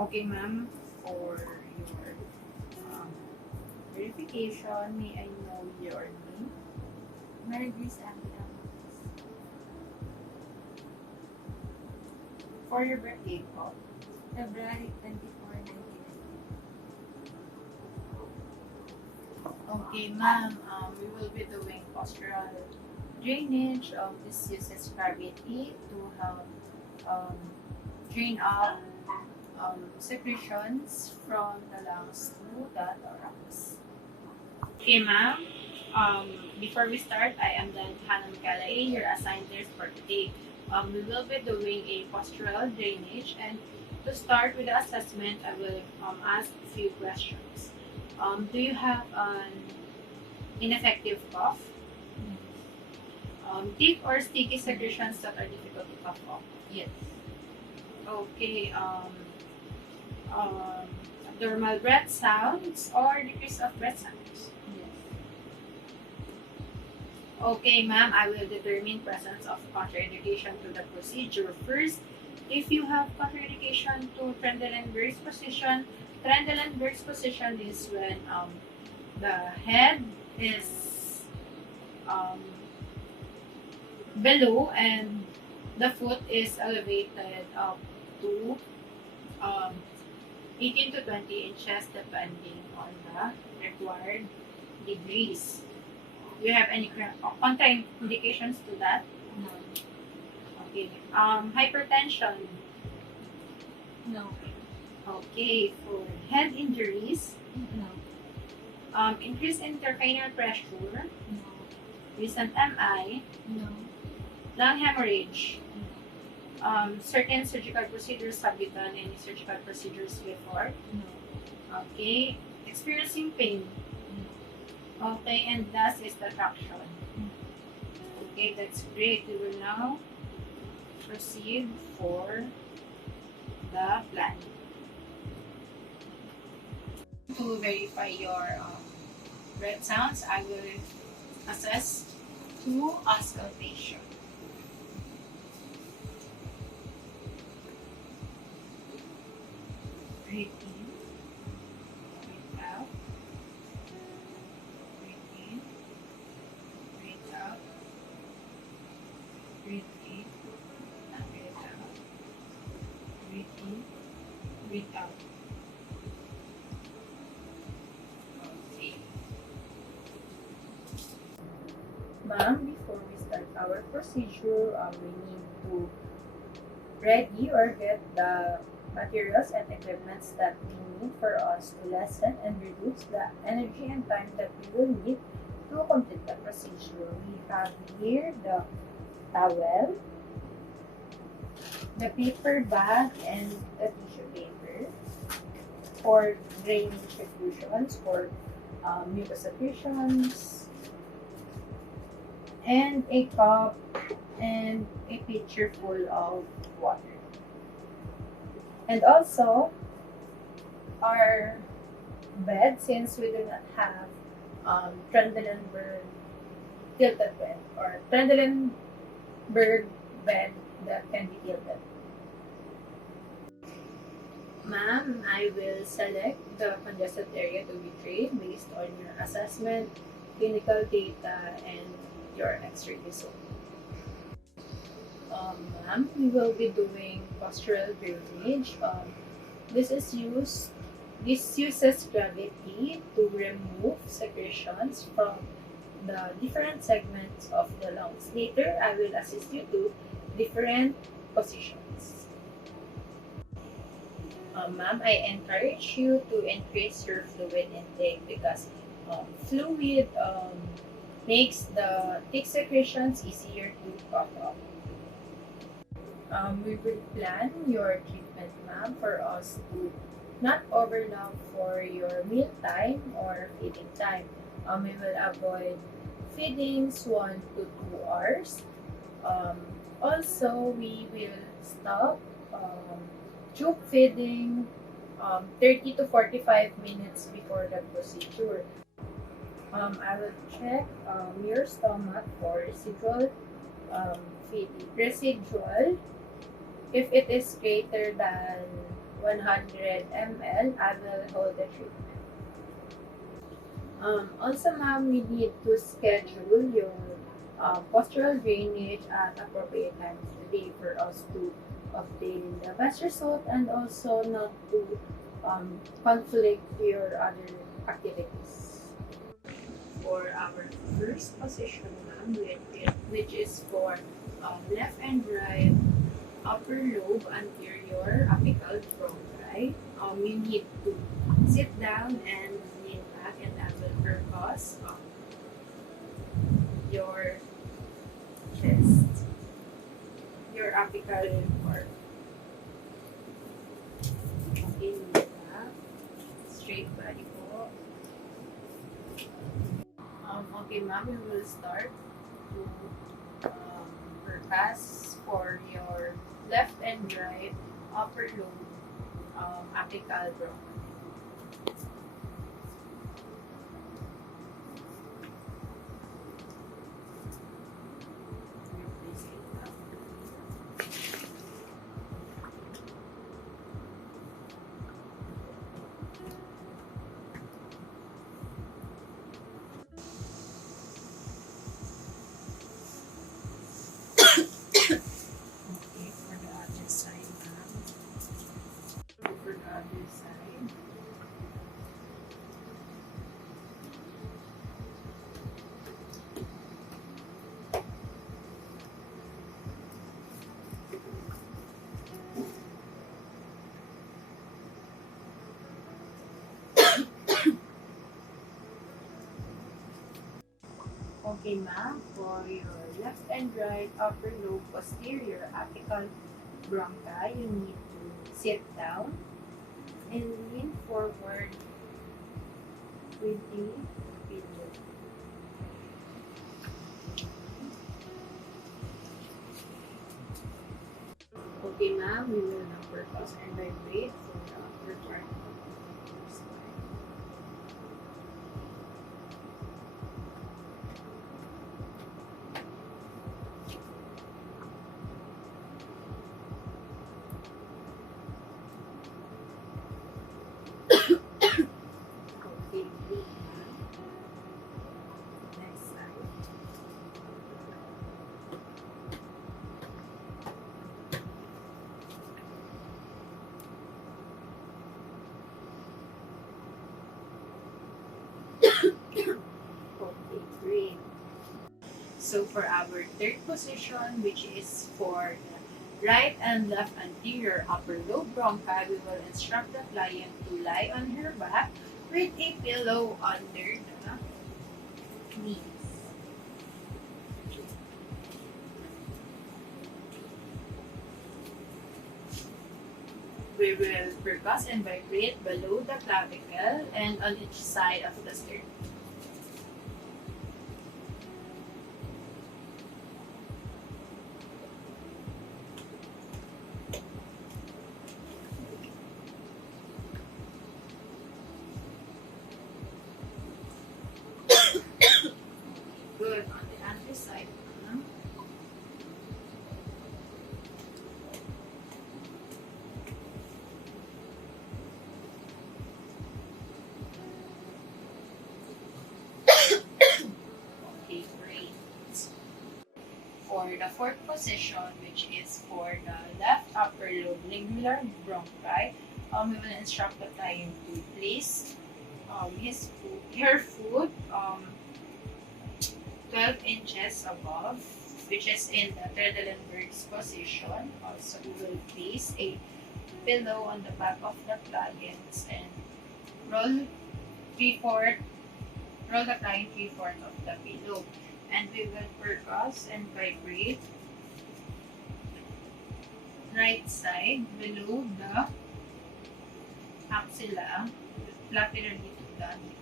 Okay, ma'am, for your um, verification, may I know your name? Mary Grace Abby. For your birthday po. February 24, 1990. Okay, ma'am, we will be doing postural drainage. This uses gravity to help um, drain out secretions from the lungs to the thorax. Okay, ma'am. Before we start, I am the Hannah Mikalay, your assigned nurse for today. We will be doing a postural drainage, and to start with the assessment, I will ask a few questions. Do you have an ineffective cough? Thick or sticky secretions that are difficult to cough off? Yes. Okay. Abnormal breath sounds or decrease of breath sounds? Yes. Okay, ma'am, I will determine presence of contraindication to the procedure. First, if you have contraindication to Trendelenburg's position, Trendelenburg's position is when the head is below and the foot is elevated up to um, 18 to 20 inches depending on the required degrees. Do you have any contraindications to that? No. Okay. Hypertension. No. Okay. For head injuries, No. increase in intracranial pressure, No. recent MI, No. lung hemorrhage, certain surgical procedures. Have you done any surgical procedures before? No. Okay. Experiencing pain. Okay, and last is the traction. Okay, that's great. We will now proceed for the plan. To verify your breath sounds, I will assess through auscultation. Breathe in, breathe out, breathe in, breathe out, breathe in, and breathe out, breathe in, breathe out. Okay. Ma'am, before we start our procedure, we need to ready or get the materials and equipments that we need for us to lessen and reduce the energy and time that we will need to complete the procedure. We have here the towel, the paper bag, and the tissue paper for drainage effusions, for mucus secretions, and a cup and a pitcher full of water. And also, our bed, since we do not have Trendelenburg tilted bed or Trendelenburg bed that can be tilted. Ma'am, I will select the congested area to be drained based on your assessment, clinical data, and your X-ray result. Ma'am, we will be doing postural drainage. This uses gravity to remove secretions from the different segments of the lungs. Later, I will assist you to different positions. Ma'am, I encourage you to increase your fluid intake because fluid makes the thick secretions easier to cough up. We will plan your treatment, ma'am, for us to not overlap for your meal time or feeding time. We will avoid feedings 1 to 2 hours. Also, we will stop tube feeding 30 to 45 minutes before the procedure. I will check your stomach for residual feeding. Residual, if it is greater than 100 ml, I will hold the treatment. Also, ma'am, we need to schedule your postural drainage at appropriate times of the day for us to obtain the best result and also not to conflict your other activities. For our first position, ma'am, which is for left and right upper lobe anterior apical bronchi, you need to sit down and lean back, and that will percuss your chest, your apical part. Okay, lean back, straight body po. Okay, ma'am, we will start to percuss for your left and right upper lobe apical bronchi. Okay, for the other side, ma'am. For the other side. Okay, ma'am, for your left and right upper lobe posterior apical bronchi, you need to sit down and lean forward with the pillow. Okay, ma'am, we will now percuss and vibrate for the upper part of the spine. Okay, good, ma'am. Next side. Okay, great. So for our third position, which is for the right and left anterior upper lobe bronchi, we will instruct the client to lie on her back with a pillow under the knees. We will percuss and vibrate below the clavicle and on each side of the sternum. Good. On the other side. Okay, great. For the fourth position, which is for the left upper lobe lingular bronchi, we will instruct the client to place her foot 12 inches above, which is in the Tredelenburg's position. Also, we will place a pillow on the back of the client and roll the client 3/4 of the pillow. And we will percuss and vibrate right side below the axilla, laterally to the knee.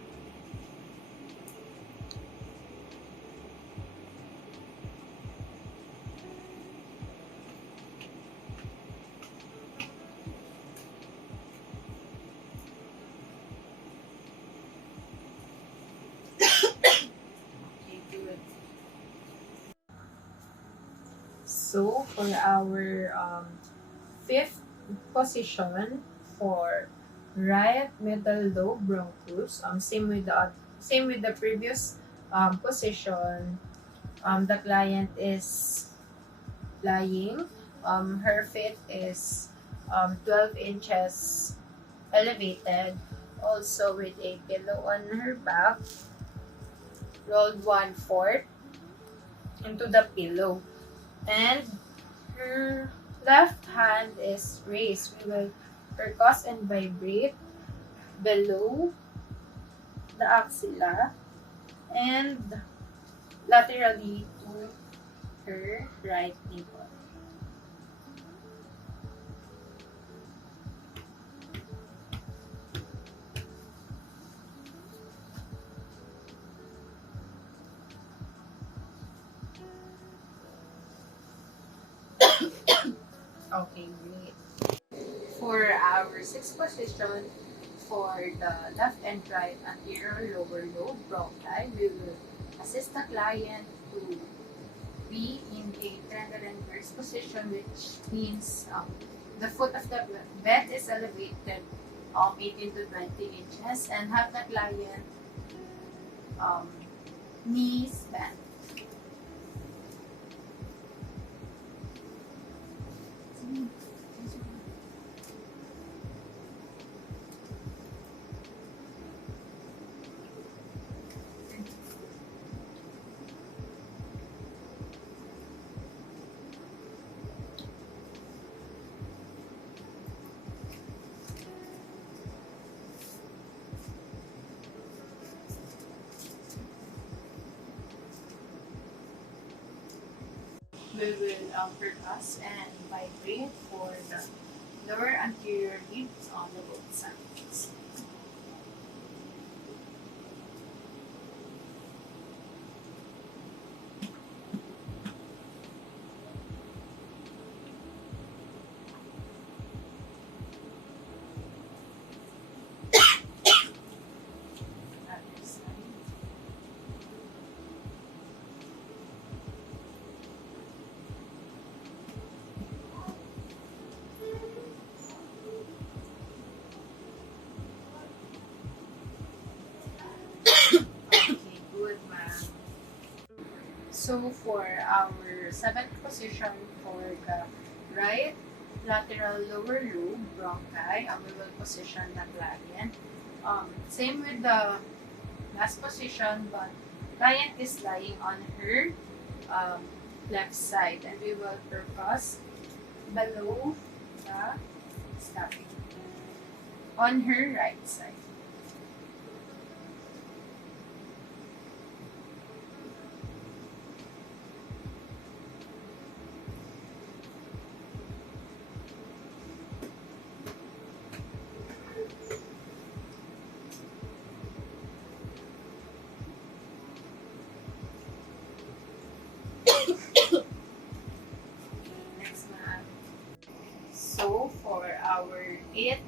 So for our fifth position for right middle lobe bronchus, same with the previous position. The client is lying. Her feet is 12 inches elevated, also with a pillow on her back, rolled 1/4 into the pillow. And her left hand is raised. We will percuss and vibrate below the axilla and laterally to her right nipple. Okay, great. For our sixth position, for the left and right anterior lower lobe bronchi, we will assist the client to be in a triangle inverse position, which means the foot of the bed is elevated 18 to 20 inches, and have the client um, knees bent. We will percuss and vibrate for the lower anterior ribs on the both sides. Other side. Okay, good, ma'am. So for our seventh position for the right lateral lower lobe bronchi, we will position the client. Same with the last position, but client is lying on her um, left side, and we will percuss below the scapula on her right side. Next, ma'am. So for our eighth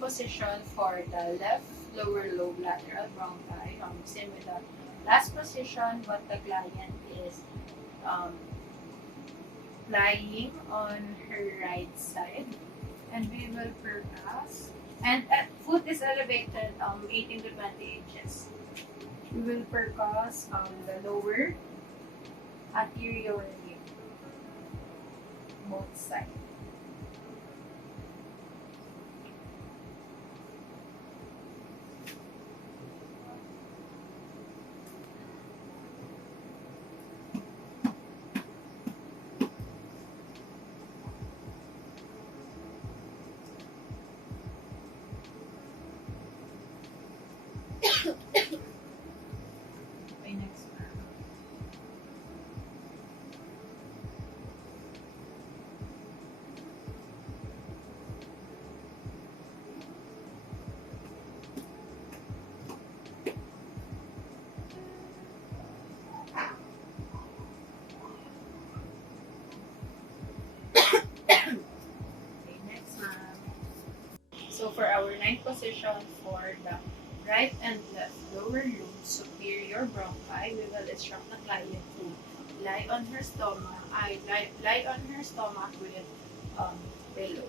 position for the left lower lobe lateral bronchi, same with the last position, but the client is um, lying on her right side, and we will percuss. And foot is elevated 18 to 20 inches. We will percuss the lower anterior rib, both sides. Okay, next one. Okay, next one. So for our ninth position for the right and left lower lobe superior bronchi, we will instruct the client to lie on her stomach. I lie on her stomach with pillow.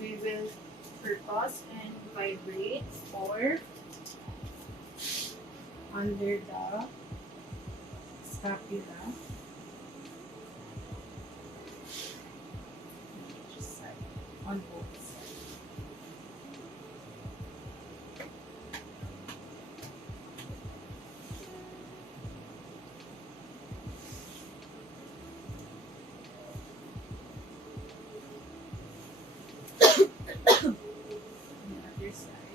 We will percuss and vibrate or under the scapula. On both sides. On the other side.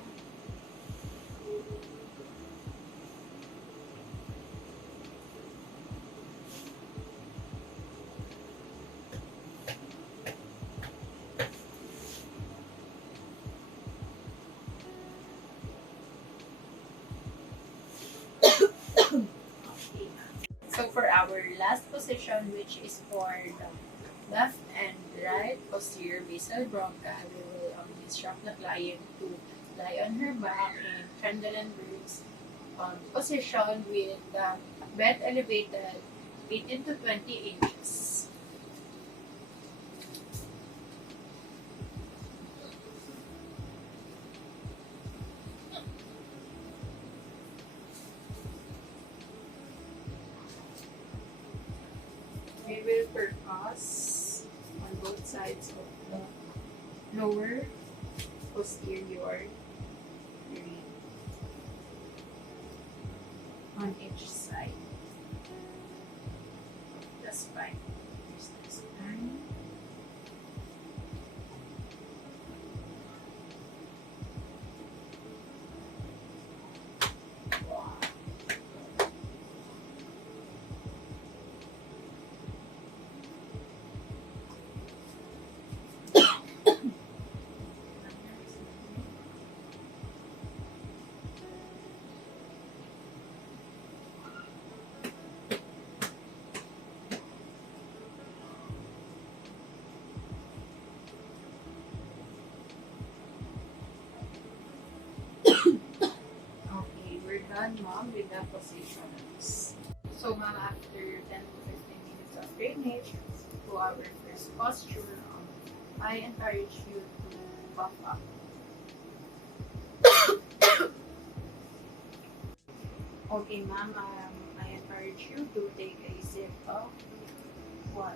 Okay. So for our last position, which is for the left and right posterior basal bronchi, we will instruct the client to lie on her back in Trendelenburg's position with the bed elevated 18 to 20 inches. We will percuss on both sides of the lower posterior area on each side. The spine. Here's the spine. Okay, we're done, mom, with the positions. So, ma'am, after 10 to 15 minutes of drainage to our first posture, I encourage you to puff up. Okay, ma'am, I encourage you to take a sip of water.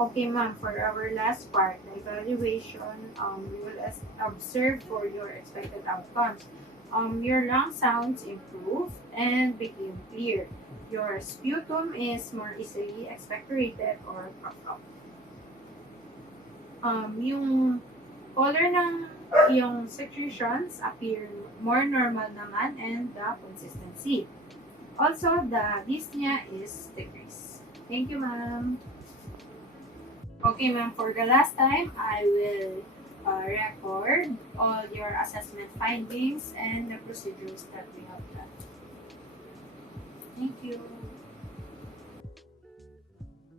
Okay, ma'am, for our last part, the evaluation, we will observe for your expected outcomes. Your lung sounds improved and became clear. Your sputum is more easily expectorated or puffed up. Yung color ng yung secretions appear more normal naman and the consistency. Also, the dyspnea is decreased. Thank you, ma'am. Okay, ma'am, for the last time, I will record all your assessment findings and the procedures that we have done. Thank you.